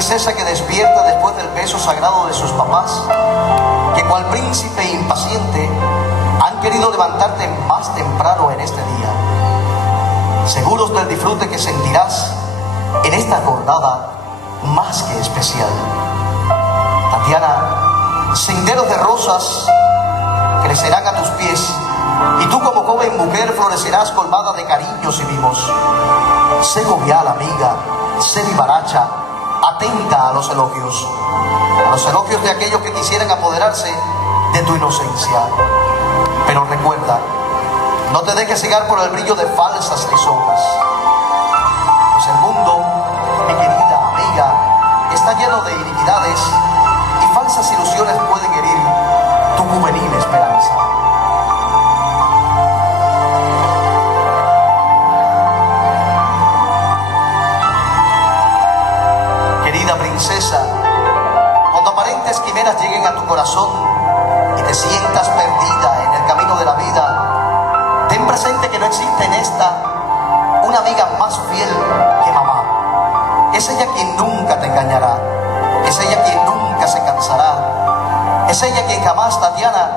princesa que despierta después del beso sagrado de sus papás, que cual príncipe impaciente han querido levantarte más temprano en este día, seguros del disfrute que sentirás en esta jornada más que especial. Tatiana, senderos de rosas crecerán a tus pies, y tú como joven mujer florecerás colmada de cariños y mimos. Sé jovial, amiga, sé vivaracha, atenta a los elogios de aquellos que quisieran apoderarse de tu inocencia. Pero recuerda, no te dejes cegar por el brillo de falsas lisonjas, pues el mundo, mi querida amiga, está lleno de iniquidades, y falsas ilusiones pueden herir tu juvenil esperanza. Querida princesa, cuando aparentes quimeras lleguen a tu corazón y te sientas perdida en el camino de la vida, ten presente que no existe en esta una amiga más fiel que mamá. Es ella quien nunca te engañará, es ella quien nunca se cansará, es ella quien jamás, Tatiana,